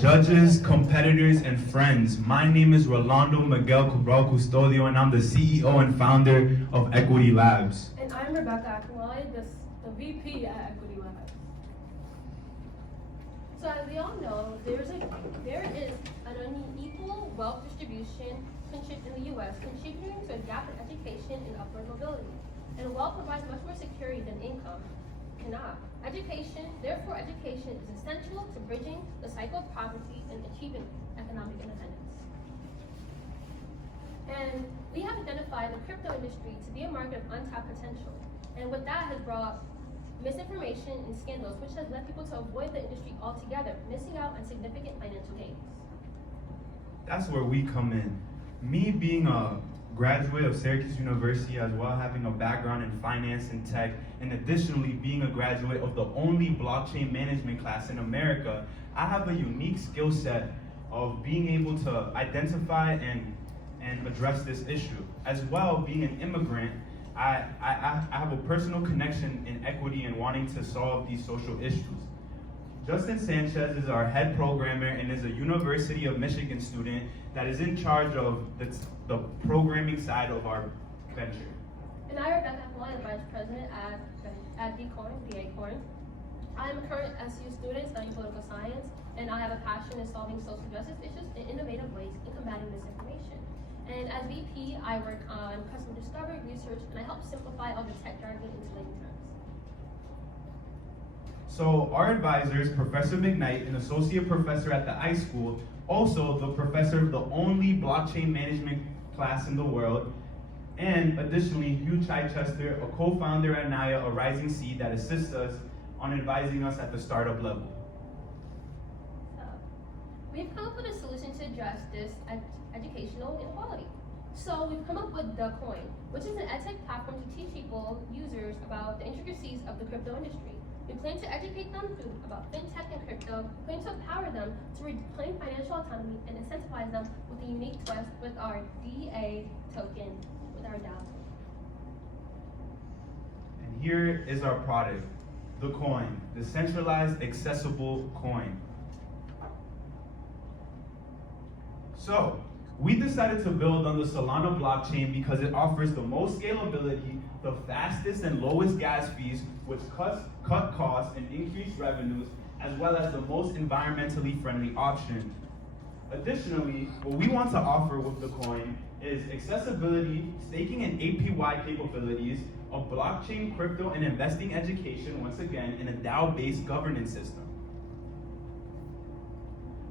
Judges, competitors, and friends, my name is Rolando Miguel Cabral Custodio, and I'm the CEO and founder of Equity Labs. And I'm Rebecca Akinwale, the VP at Equity Labs. So as we all know, there is an unequal wealth distribution in the U.S. contributing to a gap in education and upward mobility. And wealth provides much more security than income cannot. Therefore, education is essential to bridging the cycle of poverty and achieving economic independence. And we have identified the crypto industry to be a market of untapped potential. And what that has brought misinformation and scandals, which has led people to avoid the industry altogether, missing out on significant financial gains. That's where we come in. Me being a graduate of Syracuse University, as well having a background in finance and tech, and additionally being a graduate of the only blockchain management class in America, I have a unique skill set of being able to identify and address this issue. As well, being an immigrant, I have a personal connection in equity and wanting to solve these social issues. Justin Sanchez is our head programmer and is a University of Michigan student that is in charge of the programming side of our venture. And I, Rebecca Akinwale, Vice President at Acorn. I am a current SU student studying political science, and I have a passion in solving social justice issues in innovative ways in combating misinformation. And as VP, I work on customer discovery, research, and I help simplify all the tech jargon into layman terms. So our advisors, Professor McKnight, an associate professor at the iSchool, also the professor of the only blockchain management class in the world, and additionally Hugh Chichester, a co-founder at Naya, a rising seed that assists us on advising us at the startup level. We've come up with a solution to address this educational inequality. So we've come up with The Coin, which is an edtech platform to teach users about the intricacies of the crypto industry. We plan to educate them about fintech and crypto. We plan to empower them to reclaim financial autonomy and incentivize them with a unique twist with our DA token, with our DAO. And here is our product, The Coin, decentralized accessible coin. So, we decided to build on the Solana blockchain because it offers the most scalability, the fastest and lowest gas fees, which cut costs and increase revenues, as well as the most environmentally friendly option. Additionally, what we want to offer with the coin is accessibility, staking and APY capabilities, a blockchain, crypto, and investing education, once again, in a DAO-based governance system.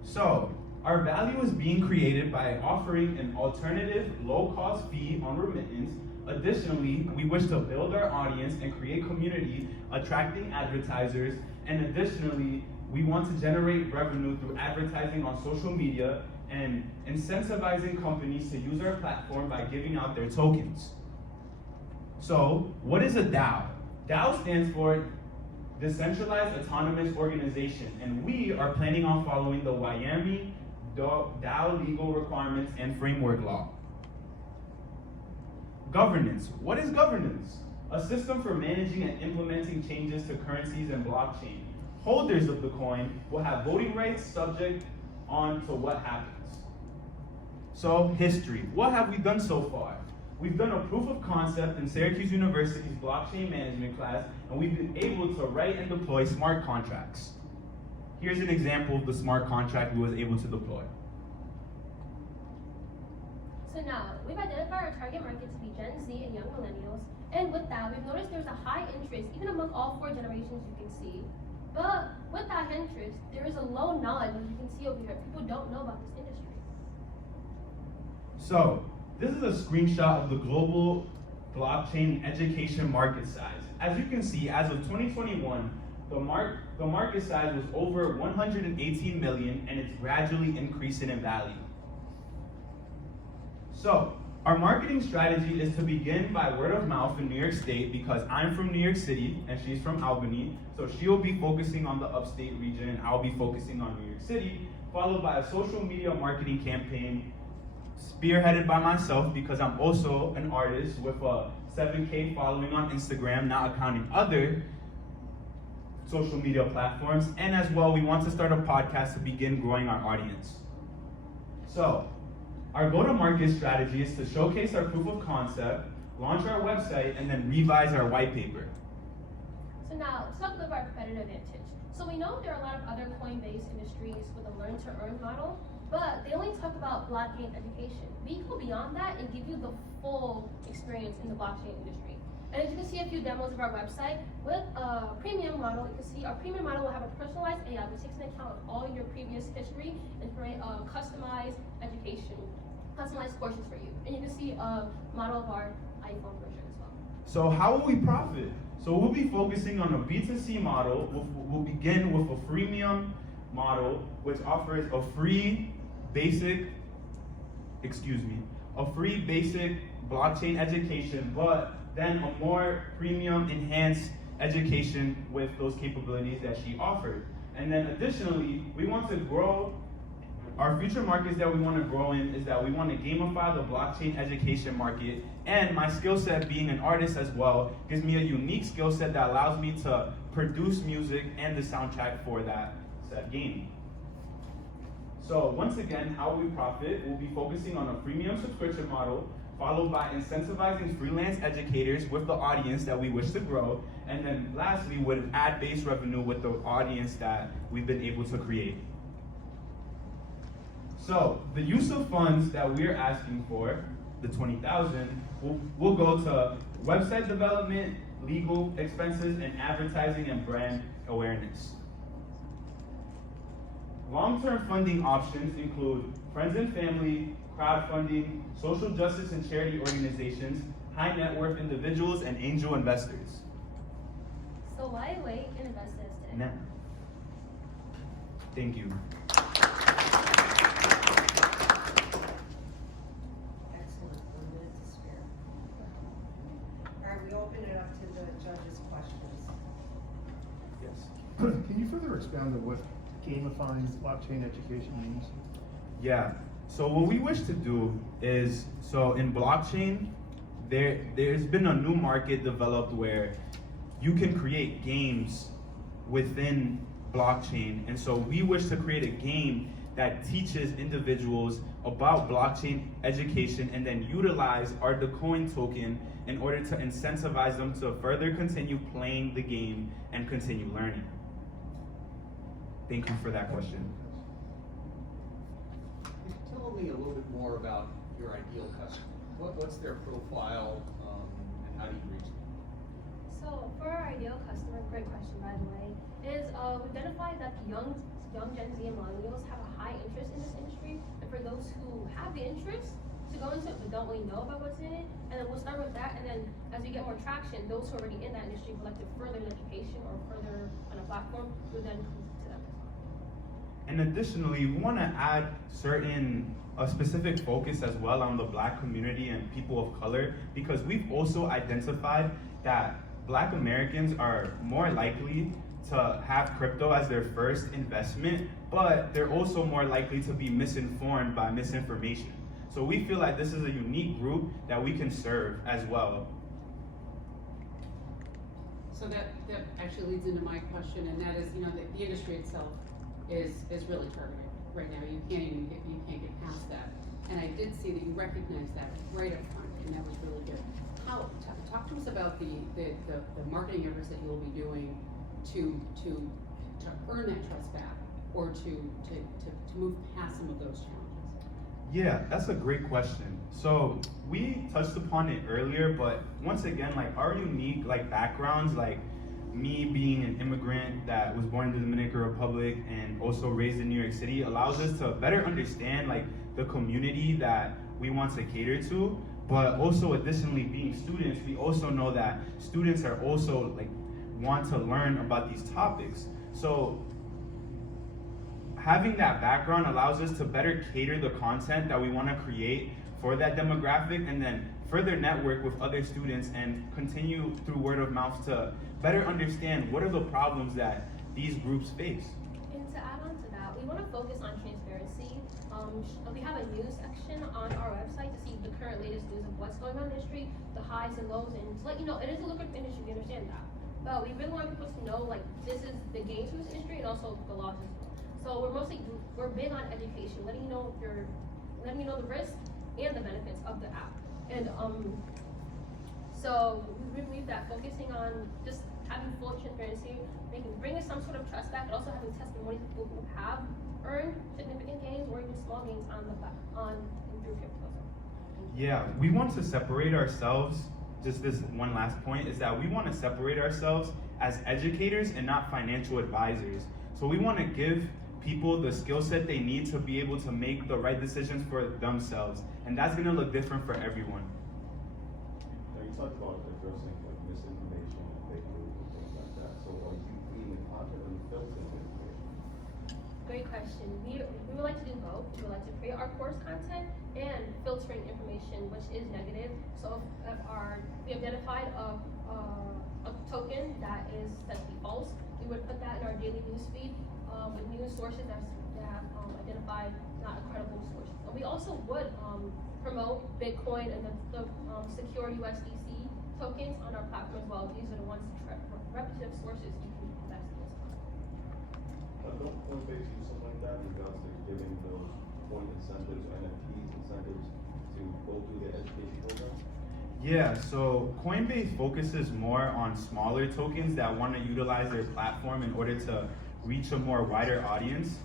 So, our value is being created by offering an alternative low-cost fee on remittance. Additionally, we wish to build our audience and create community, attracting advertisers. And additionally, we want to generate revenue through advertising on social media and incentivizing companies to use our platform by giving out their tokens. So, what is a DAO? DAO stands for Decentralized Autonomous Organization, and we are planning on following the WIAMI DAO legal requirements and framework law. Governance. What is governance? A system for managing and implementing changes to currencies and blockchain. Holders of the coin will have voting rights subject on to what happens. So, history. What have we done so far? We've done a proof of concept in Syracuse University's blockchain management class, and we've been able to write and deploy smart contracts. Here's an example of the smart contract we was able to deploy. So now, we've identified our target market to be Gen Z and young millennials, and with that, we've noticed there's a high interest, even among all four generations you can see. But with that interest, there is a low knowledge, as you can see over here. People don't know about this industry. So, this is a screenshot of the global blockchain education market size. As you can see, as of 2021, the market size was over 118 million, and it's gradually increasing in value. So, our marketing strategy is to begin by word of mouth in New York State because I'm from New York City and she's from Albany. So she'll be focusing on the upstate region and I'll be focusing on New York City, followed by a social media marketing campaign spearheaded by myself because I'm also an artist with a 7K following on Instagram, not accounting other social media platforms, and as well, we want to start a podcast to begin growing our audience. So, our go-to-market strategy is to showcase our proof of concept, launch our website, and then revise our white paper. So now, let's talk a little about our competitive advantage. So we know there are a lot of other coin-based industries with a learn-to-earn model, but they only talk about blockchain education. We go beyond that and give you the full experience in the blockchain industry. And as you can see a few demos of our website, with a premium model, you can see our premium model will have a personalized AI which takes into account all your previous history and create a customized education, customized courses for you. And you can see a model of our iPhone version as well. So how will we profit? So we'll be focusing on a B2C model. We'll begin with a freemium model, which offers a free basic blockchain education, but then a more premium enhanced education with those capabilities that she offered. And then additionally, we want to grow. Our future markets that we want to grow in is that we want to gamify the blockchain education market, and my skill set being an artist as well gives me a unique skill set that allows me to produce music and the soundtrack for that said game. So once again, how we profit, we'll be focusing on a freemium subscription model, followed by incentivizing freelance educators with the audience that we wish to grow, and then lastly with ad-based revenue with the audience that we've been able to create. So the use of funds that we're asking for, the $20,000, will go to website development, legal expenses, and advertising and brand awareness. Long-term funding options include friends and family, crowdfunding, social justice and charity organizations, high net worth individuals, and angel investors. So why wait and invest in us today? Now. Thank you. Excellent, 1 minute to spare. All right, we open it up to the judges' questions. Yes. Can you further expound on what gamifying blockchain education means? Yeah. So what we wish to do is, so in blockchain, there's been a new market developed where you can create games within blockchain. And so we wish to create a game that teaches individuals about blockchain education and then utilize our Decoin token in order to incentivize them to further continue playing the game and continue learning. Thank you for that question. Tell me a little bit more about your ideal customer. What's their profile, and how do you reach them? So for our ideal customer, great question by the way, is we identified that the young Gen Z and millennials have a high interest in this industry, and for those who have the interest to go into it but don't really know about what's in it, and then we'll start with that, and then as we get more traction, those who are already in that industry would like to further their education or further on a platform, would then come to them as well. And additionally, we want to add a specific focus as well on the Black community and people of color, because we've also identified that Black Americans are more likely to have crypto as their first investment, but they're also more likely to be misinformed by misinformation. So we feel like this is a unique group that we can serve as well. So that actually leads into my question, and that is, the industry itself is really targeted right now. You can't get past that. And I did see that you recognized that right up front, and that was really good. Talk to us about the marketing efforts that you'll be doing to earn that trust back, or to move past some of those challenges. Yeah, that's a great question. So we touched upon it earlier, but once again, like our unique backgrounds, like me being an immigrant that was born in the Dominican Republic and also raised in New York City, allows us to better understand the community that we want to cater to. But also additionally, being students, we also know that students are also want to learn about these topics. So having that background allows us to better cater the content that we want to create for that demographic, and then further network with other students and continue through word of mouth to better understand what are the problems that these groups face. And to add on to that, we want to focus on transparency. We have a news section on our website to see the current latest news of what's going on in the industry, the highs and lows, and to let you know it is a lucrative industry, we understand that. but we really want people to know like this is the gains from this industry and also the losses. So we're big on education, letting you know the risks and the benefits of the app. And so we believe that focusing on just having full transparency, bringing some sort of trust back, and also having testimonies of people who have earned significant gains or even small gains on through crypto. Yeah, we want to separate ourselves. Just this one last point is that we want to separate ourselves as educators and not financial advisors. So we want to give people the skill set they need to be able to make the right decisions for themselves. And that's going to look different for everyone. Now you talked about addressing like misinformation and fake news and things like that. So are you creating content or filtering information? Great question. We would like to do both. We would like to create our course content and filtering information which is negative. So if we identified a token that is said to be false, we would put that in our daily news feed with news sources that have identified not credible sources. And we also would promote Bitcoin and the secure USDC tokens on our platform as well. These are the ones reputable sources you can invest in as well. Don't Coinbase use something like that in regards to giving those point incentives, NFTs incentives to go through their education program? Yeah, so Coinbase focuses more on smaller tokens that want to utilize their platform in order to reach a more wider audience.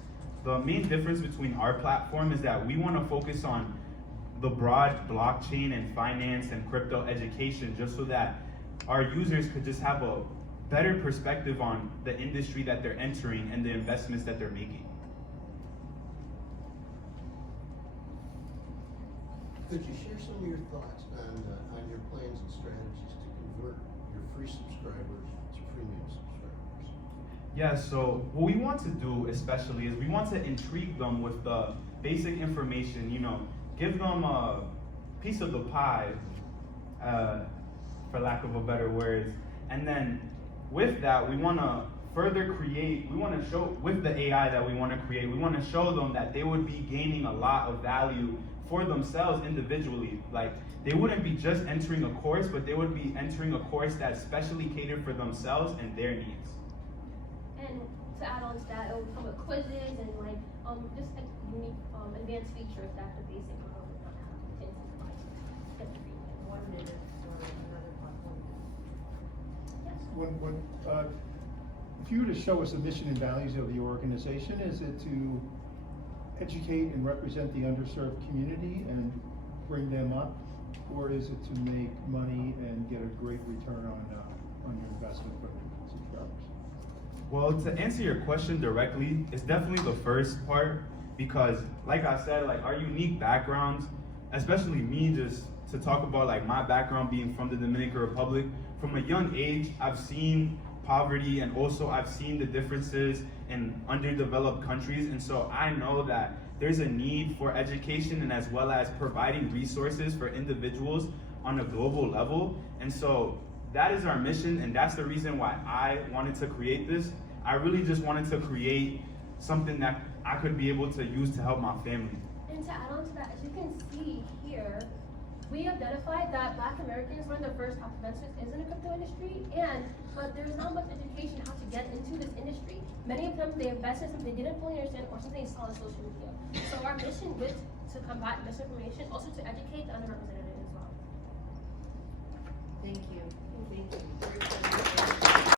The main difference between our platform is that we want to focus on the broad blockchain and finance and crypto education just so that our users could just have a better perspective on the industry that they're entering and the investments that they're making. Could you share some of your thoughts on your plans and strategies to convert your free subscribers to premium subscribers? Yeah, so what we want to do especially is we want to intrigue them with the basic information, give them a piece of the pie, for lack of a better word. And then with that, we want to further create, we want to show, with the AI that we want to create, we want to show them that they would be gaining a lot of value for themselves individually. Like, they wouldn't be just entering a course, but they would be entering a course that's specially catered for themselves and their needs. And to add on to that, it will come with quizzes and just like unique advanced features that the basic model does not have to incentivize. One minute for another platform. Yes. If you were to show us the mission and values of the organization, is it to educate and represent the underserved community and bring them up, or is it to make money and get a great return on your investment for the subscribers? Well, to answer your question directly, it's definitely the first part, because like I said, like our unique backgrounds, especially me, just to talk about like my background being from the Dominican Republic, from a young age, I've seen poverty and also I've seen the differences in underdeveloped countries. And so I know that there's a need for education and as well as providing resources for individuals on a global level. And so that is our mission, and that's the reason why I wanted to create this. I really just wanted to create something that I could be able to use to help my family. And to add on to that, as you can see here, we identified that Black Americans, one of the first top investors is in the crypto industry, but there's not much education how to get into this industry. Many of them, they invest in something they didn't fully understand or something they saw on social media. So our mission is to combat misinformation, also to educate the underrepresented as well. Thank you. Thank you.